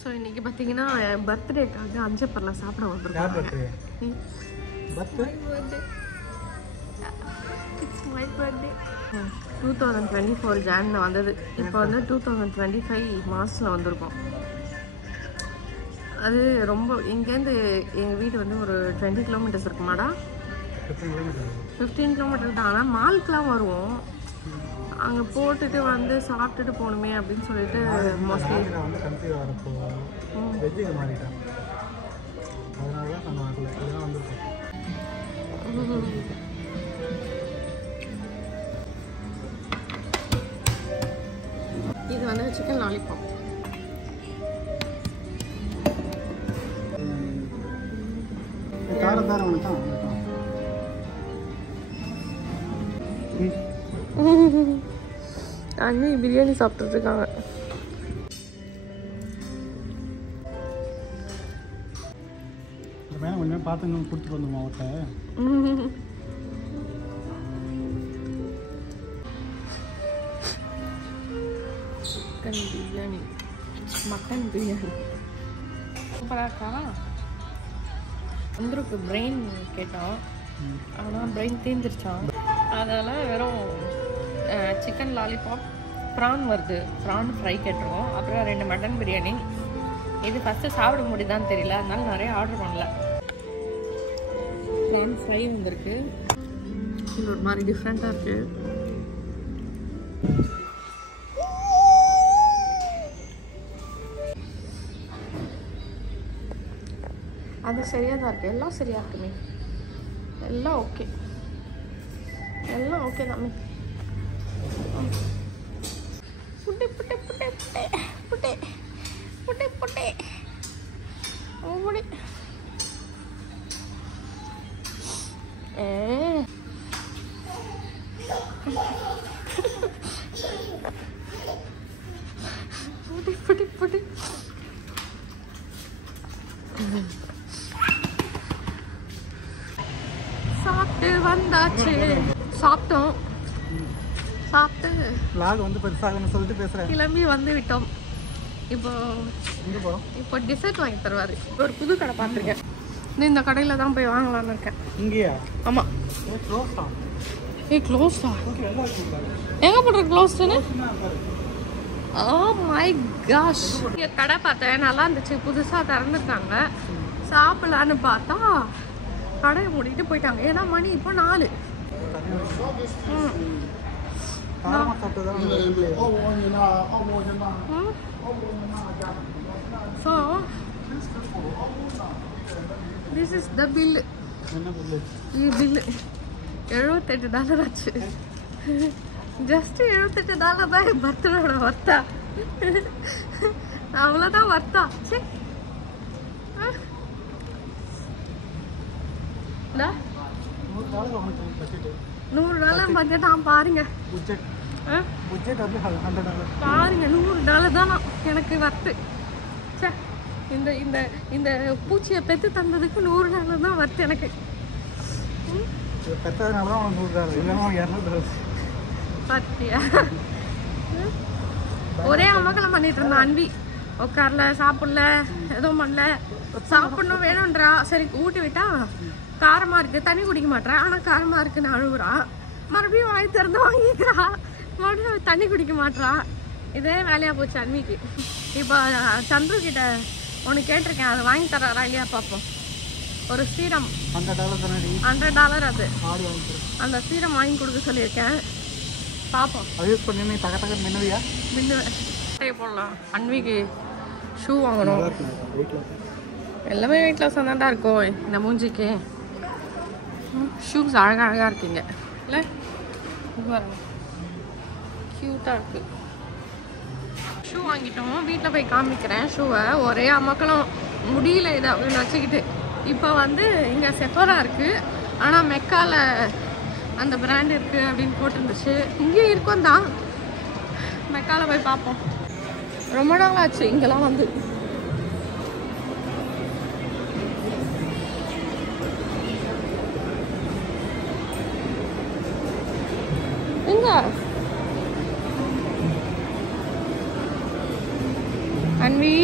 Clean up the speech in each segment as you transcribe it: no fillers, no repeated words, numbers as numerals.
So இன்றைக்கி பார்த்தீங்கன்னா என் பர்த்டேக்காக அஞ்சப்பரில் சாப்பிட வந்துருக்கேன். It's my birthday. 2024 ஜானில் வந்தது. இப்போ வந்து 2025 மார்ச்சில் வந்திருக்கோம். அது ரொம்ப இங்கேருந்து எங்கள் வீடு வந்து ஒரு 20 கிலோமீட்டர்ஸ் இருக்குமாடா? 15 கிலோமீட்டர் தான். ஆனால் மாலுக்கெலாம் வருவோம். அங்கே போட்டுட்டு வந்து சாப்பிட்டுட்டு போகணுமே அப்படின்னு சொல்லிட்டு மோஸ்ட்லி இது வந்து சிக்கன் லாலிபாப். அங்கே பிரியாணி சாப்பிட்டுட்டு இருக்காங்க. கொஞ்சம் பார்த்து கொடுத்துட்டு வந்து மாவட்ட சிக்கன் பிரியாணி, மட்டன் பிரியாணி சூப்பராக இருக்கா. வந்துருக்கு பிரெயின் கேட்டோம், ஆனால் பிரெயின் தீர்ந்துருச்சான். அதனால் வெறும் சிக்கன் லாலிபாப், ப்ரான் வருது, ப்ரான் ஃப்ரை கேட்டுருவோம். அப்புறம் 2 மட்டன் பிரியாணி. இது ஃபஸ்ட்டு சாப்பிட முடியுதான்னு தெரியல, அதனால நிறைய ஆர்டர் பண்ணல. ப்ரான் ஃப்ரை வந்திருக்கு. இது ஒரு மாதிரி டிஃப்ரெண்ட்டாக இருக்குது. அது சரியாக தான் இருக்குது. எல்லாம் சரியாக இருக்குமே, எல்லாம் ஓகே, எல்லாம் ஓகே தாமே. புட்டே புட்டே புட்டே புட்டே புட்டே புட்டே புட்டே ஓடி புட்டே புட்டே புட்டே. சாப்பிட்டு வந்தாச்சு. சாப்பிட்டோம். சாப்பிட்டு வ்ளாக் வந்து பெருசாகன்னு சொல்லிட்டு பேசுகிறேன். கிளம்பி வந்து விட்டோம். இப்போ எங்கே போகிறோம்? இப்போ டிசர்ட் வாங்கி தருவார். ஒரு புது கடை பார்த்துருக்கேன். இந்த கடையில் தான் போய் வாங்கலான்னு இருக்கேன். இங்கேயா? ஆமாம். க்ளோஸ் தான். க்ளோஸ்டா? எங்கே போடுற க்ளோஸ்டுன்னு? Oh my cash. கடை பார்த்தேன், நல்லா இருந்துச்சு. புதுசாக திறந்துருக்காங்க. சாப்பிடலான்னு பார்த்தா கடையை மூடிட்டு போயிட்டாங்க. ஏன்னா மணி இப்போ 4. So this is the bill. bill $78 ஆச்சு. ஜஸ்ட் $78 தான் பர்த்டேயோட வர்த்தா. அவ்வளோதான் வர்த்தா. சரி $100 பட்ஜெட். பாருங்க பாருங்க, $100 தானா எனக்கு வர்த்து. சே, இந்த இந்த இந்த பூச்சியை பெற்று தந்ததுக்கு $100 தான் வர்த்து எனக்கு. பத்தியா? ஒரே அமக்கலம் பண்ணிட்டு இருந்தான் அன்பி. உட்காரல, சாப்பிடல, எதுவும் பண்ணல. சாப்பிடணும் வேணும்ன்றா. சரி ஊட்டி விட்டா காரமா இருக்கு, தண்ணி குடிக்க மாட்டா. ஆனா காரமா இருக்குன்னு அழுகுறா. மறுபடியும் வாங்கி திறந்து வாங்கிக்கிறா. மறுபடியும் தண்ணி குடிக்க மாட்டா. இதே வேலையா போச்சு அன்விக்கு. இப்போ சந்துரு கிட்ட ஒன்று கேட்டிருக்கேன், அதை வாங்கி தர்றாரா இல்லையா பார்ப்போம். ஒரு சீரம் $100 அது. அந்த சீரம் வாங்கி கொடுக்க சொல்லியிருக்கேன், பார்ப்போம். போடலாம். அன்விக்கு ஷூ வாங்கணும். எல்லாமே வெயிட் லாஸ் தான்டா இருக்கும் இந்த மூஞ்சிக்கு. ஷூஸ் அழகாக இருக்குங்க இல்லை? க்யூட்டாக இருக்குது. ஷூ வாங்கிட்டோம். வீட்டில் போய் காமிக்கிறேன் ஷூவை. ஒரே அமக்களும் முடியல இதை அப்படின்னு வச்சுக்கிட்டு. இப்போ வந்து இங்கே செஃபோரா இருக்குது, ஆனால் மெக்காவில் அந்த பிராண்ட் இருக்குது அப்படின்னு போட்டுருந்துச்சு. இங்கேயும் இருக்கும் தான். மெக்காவில் போய் பார்ப்போம். ரொம்ப நாள் ஆச்சு இங்கெல்லாம் வந்து. எங்க அன்வி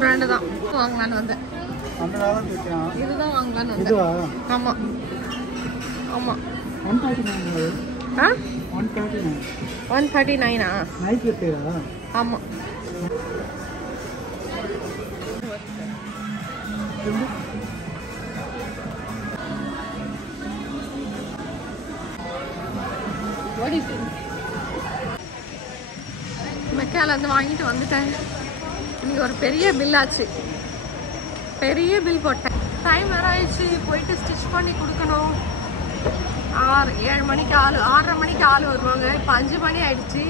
பிராண்டு தான் வாங்கலான்னு வந்தேன். இதுதான் வாங்கலான்னு வந்தேன். ஆமாம் ஆமாம். 139. ஆமாம். மெக்கால வந்து வாங்கிட்டு வந்துட்டேன். இன்னைக்கு ஒரு பெரிய பில் ஆச்சு. பெரிய பில் போட்டேன். டைம் வேற ஆயிடுச்சு. போயிட்டு ஸ்டிச் பண்ணி கொடுக்கணும். 7 மணிக்கு 6:30 மணிக்கு ஆள் வருவாங்க. இப்போ 5 மணி ஆயிடுச்சு.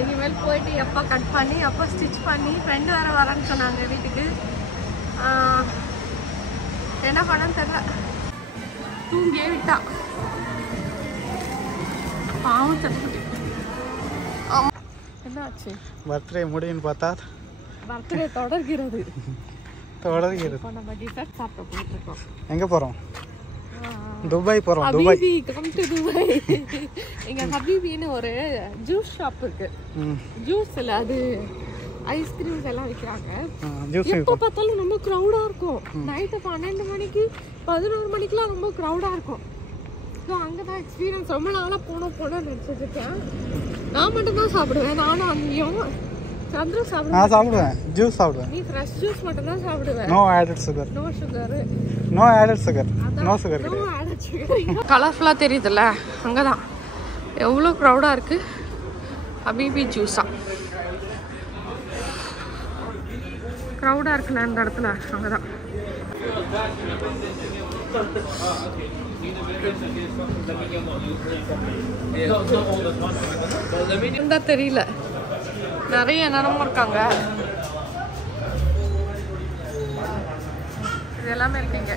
இனிமேல் போயிட்டு எப்போ கட் பண்ணி எப்போ ஸ்டிச் பண்ணி ஃப்ரெண்டு வேற வரேன்னு சொன்னாங்க வீட்டுக்கு. என்ன பண்ணன்னு தெரியல. தூங்கியே விட்டா பாவம் சட்டு. என்ன ஆச்சு? பர்த்டே முடியும்னு பார்த்தா பர்த்டே தொடர்கிறது. இப்போ நம்ம டிசர்ட் சாப்பிட போயிட்டு இருக்கோம். எங்கே போகிறோம்? துபாய் போகிறோம். துபாய். எங்க ஹபீபின்னு ஒரு ஜூஸ் ஷாப் இருக்கு. ஜூஸ் இல்லை, அது ஐஸ்கிரீம்ஸ் எல்லாம் விற்கிறாங்க. எப்போ பார்த்தாலும் ரொம்ப க்ரௌடாக இருக்கும். நைட்டு 12 மணிக்கு 11 மணிக்கெலாம் ரொம்ப க்ரௌடாக இருக்கும். ஸோ அங்கே தான் எக்ஸ்பீரியன்ஸ். ரொம்ப நாளாக போனோம்னு நினச்சிட்டு இருக்கேன். நான் மட்டும்தான் சாப்பிடுவேன். நானும் அங்கேயும் சந்திரம் சாப்பிடுவேன். நான் சாப்பிடுவேன். ஜூஸ் சாப்பிடுவேன். நீ ஃப்ரெஷ் ஜூஸ் மட்டும் தான் சாப்பிடுவேன். No added sugar. No sugar. No added sugar. No sugar. No added sugar. கலர்ஃபுல்லாக தெரியுதுல்ல, அங்கே தான் எவ்வளோ க்ரௌடாக இருக்குது. ஹபீபி ஜூஸா க்ரௌடாக இருக்குல்ல அந்த இடத்துல, அங்கே தான். இருந்தா தெரியல, நிறைய நேரமும் இருக்காங்க. இது எல்லாமே இருக்குங்க.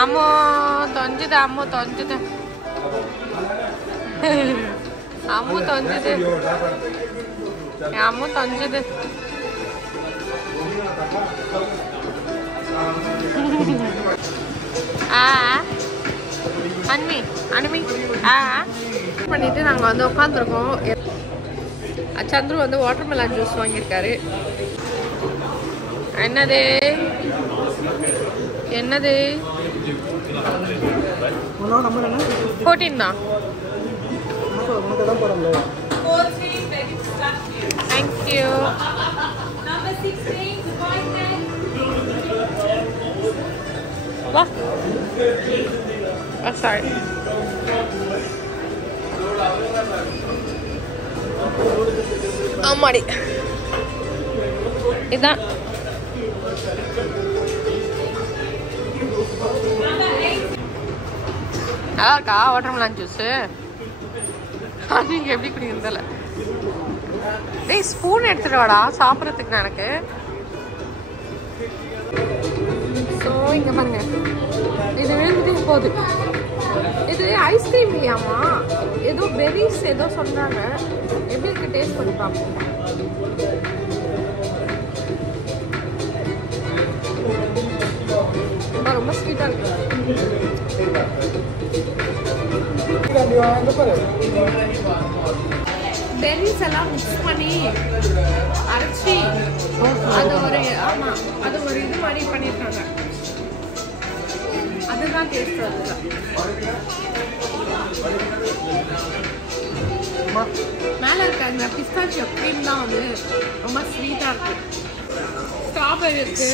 అమ్మో తొంజిది అమ్ము తొంజిది అమ్ము తొంజిది అమ్ము తొంజిది அன்மி அன்மி பண்ணிட்டு நாங்கள் வந்து உட்காந்துருக்கோம். சந்துரு வந்து வாட்டர்மெலன் ஜூஸ் வாங்கியிருக்காரு. என்னது என்னது 14 தான். தேங்க்யூ. வா சாரி. ஆமாடி இதான் நல்லா இருக்கா வாட்டர்மெலன் ஜூஸு? நீங்கள் எப்படி குடிக்கிறதில்ல? டேய் ஸ்பூன் எடுத்துட்டு வாடா சாப்பிட்றதுக்கு. எனக்கு ஸோ இங்கே பாருங்க, இது விழுந்துட்டே போகுது. இது ஐஸ்கிரீம் இல்லையாமா, ஏதோ பெரிஸ் ஏதோ சொன்னாங்க. எப்படி இருக்கு டேஸ்ட் பண்ணி பார்ப்போம். ரொம்ப ஸ்வீட்டாக இருக்கு. பெரிஸ் எல்லாம் மிக்ஸ் பண்ணி அரைச்சி அது ஒரு அது ஒரு இது மாதிரி பண்ணியிருக்காங்க. அதுதான் டேஸ்ட் வருது. மேலே இருக்க அந்த பிஸ்தாச்சியோ க்ரீம் தான் வந்து ரொம்ப ஸ்வீட்டாக இருக்கு. ஸ்ட்ராபெரி இருக்கு.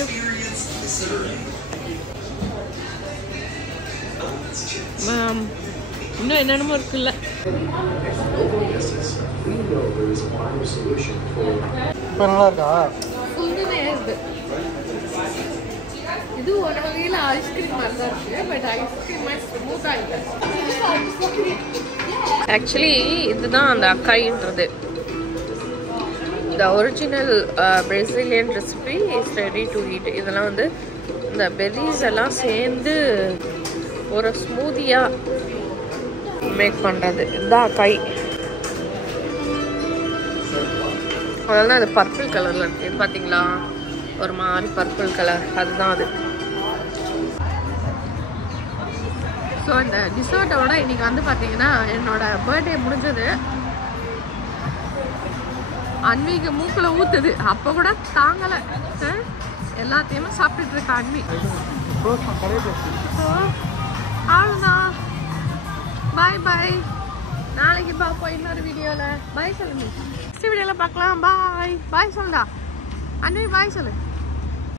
இன்னும் என்னென்னமோ இருக்குல்ல. இப்போ நல்லா இருக்கா? புதுமே இருக்கு. இது ஒரு வகையில் ஐஸ்கிரீம் மாதிரி தான் இருக்கு. பட் ஐஸ்கிரீம் மாதிரி ஸ்மூத்தாக இல்லை. ஆக்சுவலி இதுதான் அந்த அக்காயின்றது. The original Brazilian recipe is ready to eat. இதெல்லாம் வந்து இந்த பெரிஸ் எல்லாம் சேர்ந்து ஒரு ஸ்மூதியாக மேக் பண்ணுறது. இதுதான் அக்காய். அதனால அது பர்பிள் கலரில் இருக்குது பார்த்தீங்களா, ஒரு மாதிரி பர்பிள் கலர், அதுதான் அது. ஸோ இந்த டிசர்ட்டோட இன்னைக்கு வந்து பார்த்தீங்கன்னா என்னோட பர்த்டே முடிஞ்சது. அன்விக்கு மூக்கில் ஊற்றுது, அப்போ கூட தாங்கலை, எல்லாத்தையுமே சாப்பிட்டுட்டு இருக்கா அன்வி. ஸோ அவ்வளோதான், பாய் பாய், நாளைக்கு பார்ப்போம் இன்னொரு வீடியோவில். பாய் சொல்லுங்க, நெக்ஸ்ட் வீடியோவில் பார்க்கலாம். பாய் பாய் சொல்லுடா அன்வி, பாய் சொல்லு.